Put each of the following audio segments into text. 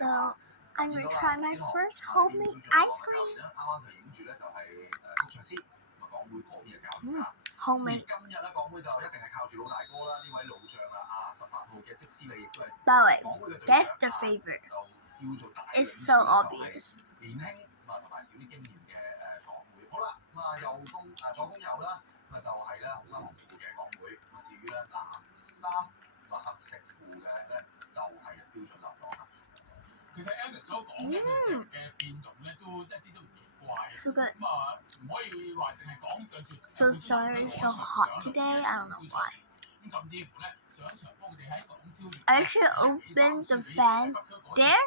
So I'm gonna try my first homemade ice cream. Homemade. By the way, guess the favorite. It's so obvious. So good. So sorry, it's so hot today. I don't know why. I should open the fan there,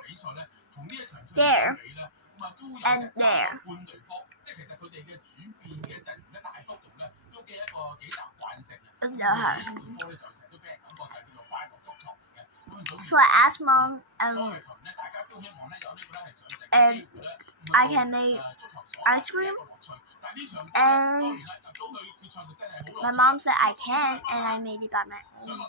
and there. So I asked Mom, and I can make ice cream, and my mom said I can, and I made it by my own.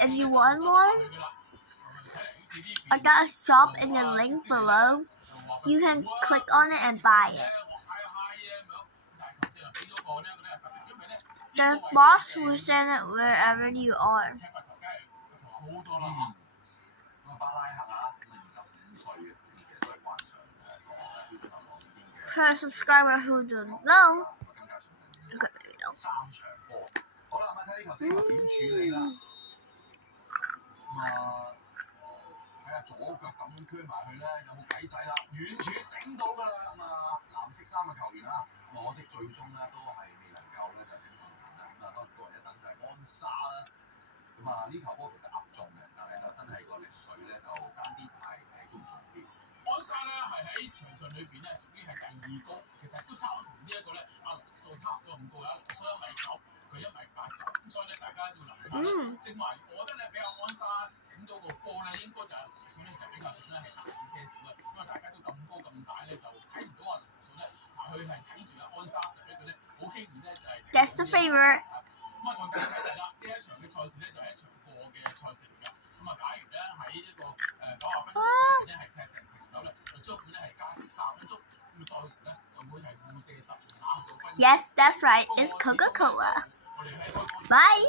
If you want one, I got a shop in the link below. You can click on it and buy it. The boss will send it wherever you are. For a subscriber who don't know, look at the video. That's the favorite. Yes, that's right. It's Coca-Cola. Bye.